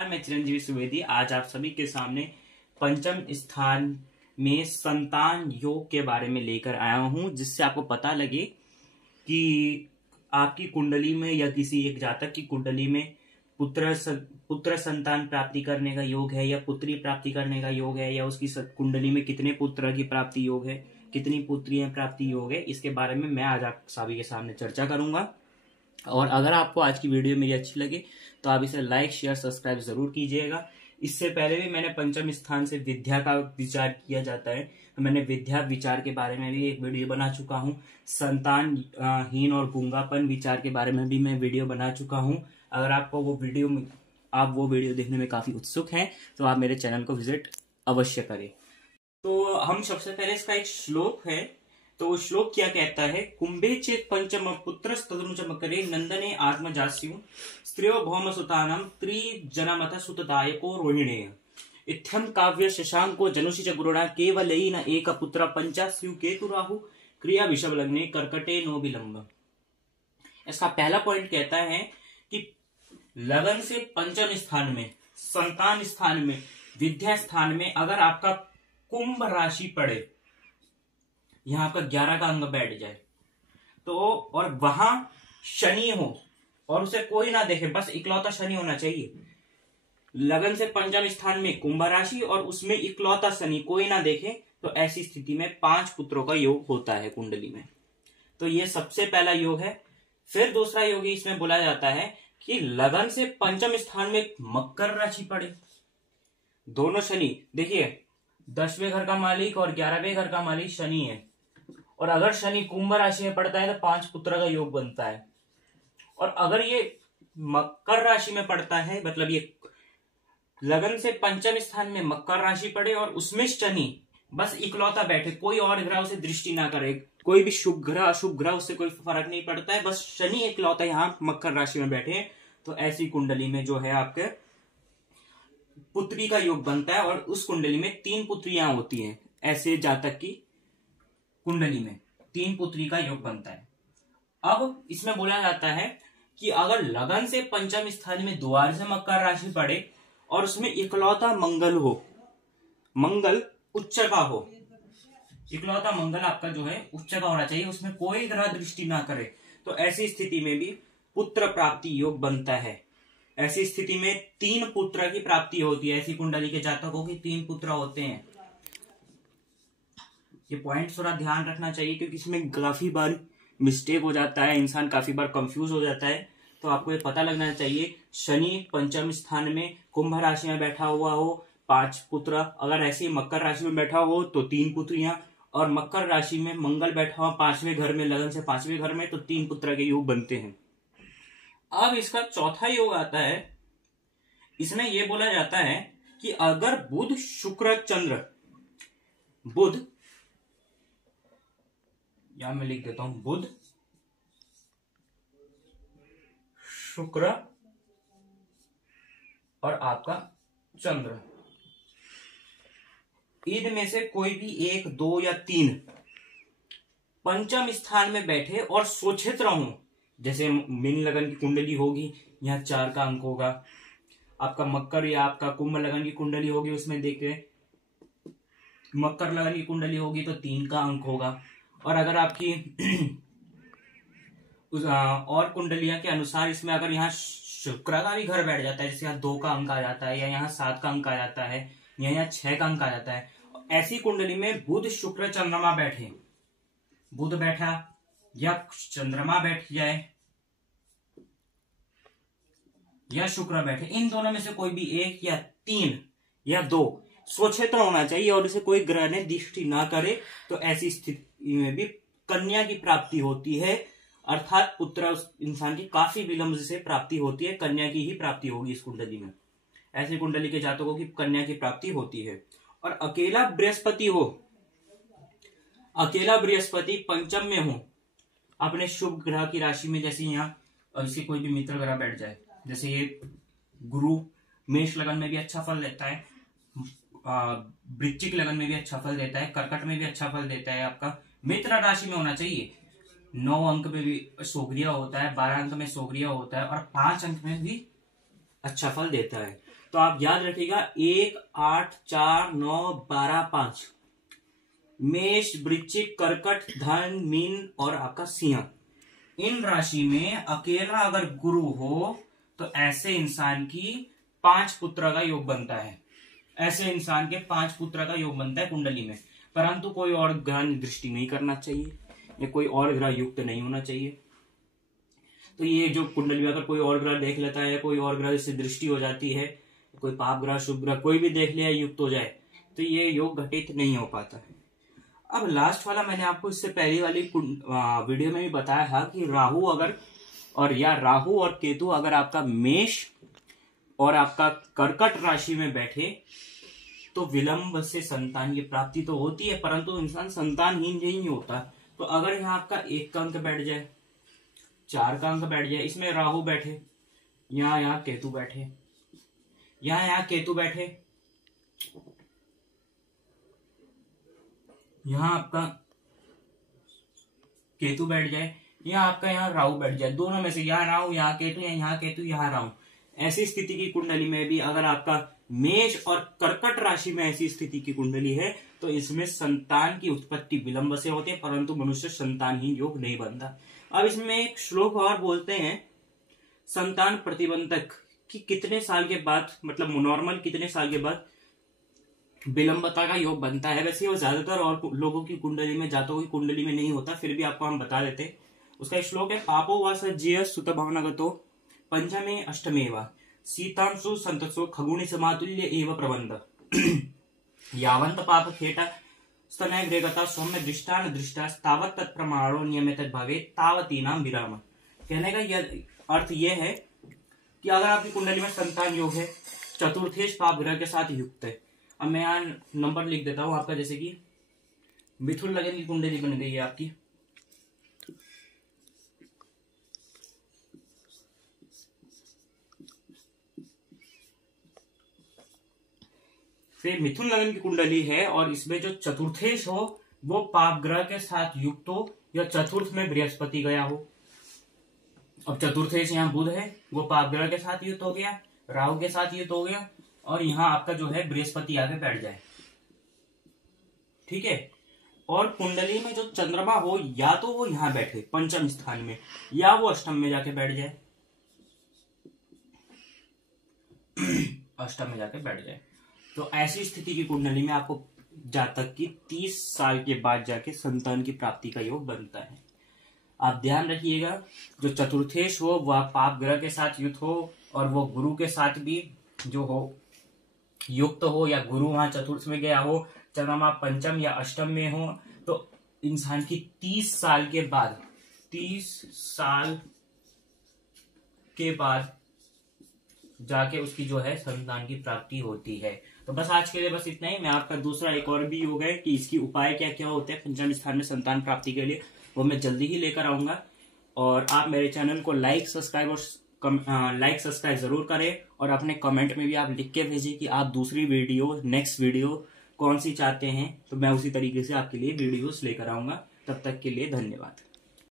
मैं चिरंजीवी सुवेदी आज आप सभी के सामने पंचम स्थान में संतान योग के बारे में लेकर आया हूं, जिससे आपको पता लगे कि आपकी कुंडली में या किसी एक जातक की कुंडली में पुत्र संतान प्राप्ति करने का योग है या पुत्री प्राप्ति करने का योग है, या उसकी कुंडली में कितने पुत्र की प्राप्ति योग है, कितनी पुत्रियां प्राप्ति योग है। इसके बारे में मैं आज आप सभी के सामने चर्चा करूंगा। और अगर आपको आज की वीडियो मेरी अच्छी लगे तो आप इसे लाइक शेयर सब्सक्राइब जरूर कीजिएगा। इससे पहले भी मैंने पंचम स्थान से विद्या का विचार किया जाता है, तो मैंने विद्या विचार के बारे में भी एक वीडियो बना चुका हूँ। संतान हीन और गूंगापन विचार के बारे में भी मैं वीडियो बना चुका हूँ। अगर आपको वो वीडियो देखने में काफी उत्सुक हैं तो आप मेरे चैनल को विजिट अवश्य करें। तो हम सबसे पहले इसका एक श्लोक है, तो वो श्लोक क्या कहता है। कुंभे चेत पंचम पुत्र तदनुचमकरे नंदने आत्मजास्यु स्त्रियो भौम सुतानम त्रिजनमत सुतदायको रोहिणेय इत्थम काव्य शशांको जनुषि च गुरुणा केवलई न एक पुत्र पंचास्यु केतु राहु क्रिया विषभ लग्ने कर्कटे नो विलंब। इसका पहला पॉइंट कहता है कि लगन से पंचम स्थान में, संतान स्थान में, विद्या स्थान में अगर आपका कुंभ राशि पड़े, यहाँ आपका 11 का अंग बैठ जाए तो, और वहां शनि हो और उसे कोई ना देखे, बस इकलौता शनि होना चाहिए। लगन से पंचम स्थान में कुंभ राशि और उसमें इकलौता शनि कोई ना देखे, तो ऐसी स्थिति में 5 पुत्रों का योग होता है कुंडली में। तो ये सबसे पहला योग है। फिर दूसरा योग इसमें बोला जाता है कि लगन से पंचम स्थान में मकर राशि पड़े, दोनों शनि, देखिए 10वें घर का मालिक और 11वें घर का मालिक शनि है, और अगर शनि कुंभ राशि में पड़ता है तो 5 पुत्र का योग बनता है। और अगर ये मकर राशि में पड़ता है, मतलब ये लगन से पंचम स्थान में मकर राशि पड़े और उसमें शनि बस इकलौता बैठे, कोई और ग्रह उसे दृष्टि ना करे, कोई भी शुभ ग्रह अशुभ ग्रह उससे कोई फर्क नहीं पड़ता है, बस शनि इकलौता यहाँ मकर राशि में बैठे, तो ऐसी कुंडली में जो है आपके पुत्री का योग बनता है। और उस कुंडली में 3 पुत्रियां होती हैं। ऐसे जातक की कुंडली में 3 पुत्री का योग बनता है। अब इसमें बोला जाता है कि अगर लगन से पंचम स्थान में द्वार से मकर राशि पड़े और उसमें इकलौता मंगल हो, मंगल उच्च का हो, इकलौता मंगल आपका जो है उच्च का होना चाहिए, उसमें कोई ग्रह दृष्टि ना करे, तो ऐसी स्थिति में भी पुत्र प्राप्ति योग बनता है। ऐसी स्थिति में 3 पुत्र की प्राप्ति होती है। ऐसी कुंडली के जातकों की 3 पुत्र होते हैं। ये पॉइंट थोड़ा ध्यान रखना चाहिए क्योंकि इसमें काफी बार मिस्टेक हो जाता है, इंसान काफी बार कंफ्यूज हो जाता है। तो आपको ये पता लगना चाहिए, शनि पंचम स्थान में कुंभ राशि में बैठा हुआ हो 5 पुत्र, अगर ऐसे मकर राशि में बैठा हो तो 3 पुत्रियां, और मकर राशि में मंगल बैठा हुआ 5वें घर में, लगन से 5वें घर में, तो 3 पुत्र के योग बनते हैं। अब इसका चौथा योग आता है। इसमें यह बोला जाता है कि अगर बुध शुक्र चंद्र, बुध, यहां मैं लिख देता हूं, बुध शुक्र और आपका चंद्र, इनमें से कोई भी 1, 2 या 3 पंचम स्थान में बैठे और स्वक्षेत्र हों, जैसे मीन लगन की कुंडली होगी, यहाँ 4 का अंक होगा। आपका मकर या आपका कुंभ लगन की कुंडली होगी, उसमें देखिए मकर लगन की कुंडली होगी तो 3 का अंक होगा। और अगर आपकी और कुंडलियां के अनुसार इसमें अगर यहाँ शुक्र का भी घर बैठ जाता है, जैसे यहाँ 2 का अंक आ जाता है, या यहाँ 7 का अंक आ जाता है, या यहाँ 6 का अंक आ जाता है, ऐसी कुंडली में बुध शुक्र चंद्रमा बैठे, बुध बैठा या चंद्रमा बैठ जाए या शुक्र बैठे, इन दोनों में से कोई भी 1 या 3 या 2 स्वक्षेत्र होना चाहिए और इसे कोई ग्रह ने दृष्टि ना करे, तो ऐसी स्थिति में भी कन्या की प्राप्ति होती है। अर्थात पुत्र उस इंसान की काफी विलंब से प्राप्ति होती है, कन्या की ही प्राप्ति होगी इस कुंडली में। ऐसी कुंडली के जातकों की कन्या की प्राप्ति होती है। और अकेला बृहस्पति हो, अकेला बृहस्पति पंचम में हो अपने शुभ ग्रह की राशि में, जैसे यहाँ इसे कोई भी मित्र ग्रह बैठ जाए, जैसे ये गुरु मेष लगन में भी अच्छा फल देता है, वृश्चिक लगन में भी अच्छा फल देता है, कर्कट में भी अच्छा फल देता है। आपका मित्र राशि में होना चाहिए, 9 अंक में भी सोग्रिया होता है, 12 अंक में सोग्रिया होता है, और 5 अंक में भी अच्छा फल देता है। तो आप याद रखिएगा 1, 8, 4, 9, 12, 5 मेष, वृश्चिक, कर्कट, धन, मीन और आपका सिंह। इन राशि में अकेला अगर गुरु हो तो ऐसे इंसान की 5 पुत्र का योग बनता है। ऐसे इंसान के 5 पुत्र का योग बनता है कुंडली में। परंतु कोई और ग्रह दृष्टि नहीं करना चाहिए या कोई और ग्रह युक्त नहीं होना चाहिए। तो ये जो कुंडली में अगर कोई और ग्रह देख लेता है या कोई और ग्रह से दृष्टि हो जाती है, कोई पाप ग्रह शुभ ग्रह कोई भी देख लिया युक्त हो जाए, तो ये योग घटित नहीं हो पाता है। अब लास्ट वाला मैंने आपको इससे पहली वाली वीडियो में भी बताया था कि राहु और केतु अगर आपका मेष और आपका कर्कट राशि में बैठे तो विलंब से संतान की प्राप्ति तो होती है, परंतु इंसान संतानहीन नहीं होता। तो अगर यहाँ आपका 1 का अंक बैठ जाए, 4 का अंक बैठ जाए, इसमें राहु बैठे, यहाँ केतु बैठे, यहाँ केतु बैठे, यहाँ आपका केतु बैठ जाए, यहाँ आपका यहाँ राहु बैठ जाए, दोनों में से यहाँ राहु यहाँ केतु या यहाँ केतु यहाँ राहु, ऐसी स्थिति की कुंडली में भी अगर आपका मेष और कर्कट राशि में ऐसी स्थिति की कुंडली है तो इसमें संतान की उत्पत्ति विलंब से होती है, परंतु मनुष्य संतानहीन योग नहीं बनता। अब इसमें एक श्लोक और बोलते हैं, संतान प्रतिबंधक कि कितने साल के बाद, मतलब नॉर्मल कितने साल के बाद विलंबता का योग बनता है। वैसे वो ज्यादातर और लोगों की कुंडली में, जातकों की कुंडली में नहीं होता, फिर भी आपको हम बता देते। उसका एक श्लोक है, पापो वा सज्जीय सुत भावनागतो पंचमे अष्टमे वा सीतांशु संतसो खगुणी समातुल्य एव प्रबंध यावंत पाप खेटा स्तनय ग्रेगता सौम्य दृष्टा न दृष्टा तावत तत्प्रमाणो नियमित भावे तावती नाम विराम। कहने का यह अर्थ यह है कि अगर आपकी कुंडली में संतान योग है, चतुर्थेश पाप ग्रह के साथ युक्त है। अब मैं यहाँ नंबर लिख देता हूं आपका, जैसे कि मिथुन लगन की कुंडली बन गई है आपकी, फिर मिथुन लगन की कुंडली है और इसमें जो चतुर्थेश हो वो पाप ग्रह के साथ युक्त हो या चतुर्थ में बृहस्पति गया हो। अब चतुर्थेश यहाँ बुध है, वो पाप ग्रह के साथ युक्त हो गया, राहु के साथ युक्त हो गया, और यहाँ आपका जो है बृहस्पति आगे बैठ जाए, ठीक है। और कुंडली में जो चंद्रमा हो, या तो वो यहाँ बैठे पंचम स्थान में, या वो अष्टम में जाके बैठ जाए, अष्टम में जाके बैठ जाए। तो ऐसी स्थिति की कुंडली में आपको जातक की 30 साल के बाद जाके संतान की प्राप्ति का योग बनता है। आप ध्यान रखिएगा, जो चतुर्थेश हो वह पाप ग्रह के साथ युक्त हो और वो गुरु के साथ भी जो हो युक्त हो, या गुरु वहां चतुर्थ में गया हो, चंद्रमा पंचम या अष्टम में हो, तो इंसान की 30 साल के बाद, 30 साल के बाद जाके उसकी जो है संतान की प्राप्ति होती है। तो बस आज के लिए बस इतना ही। मैं आपका दूसरा एक और भी योग है कि इसकी उपाय क्या क्या होते हैं पंचम स्थान में संतान प्राप्ति के लिए, वो मैं जल्दी ही लेकर आऊंगा। और आप मेरे चैनल को लाइक सब्सक्राइब जरूर करें, और अपने कमेंट में भी आप लिख के भेजें कि आप दूसरी वीडियो, नेक्स्ट वीडियो कौन सी चाहते हैं, तो मैं उसी तरीके से आपके लिए वीडियोस लेकर आऊंगा। तब तक के लिए धन्यवाद।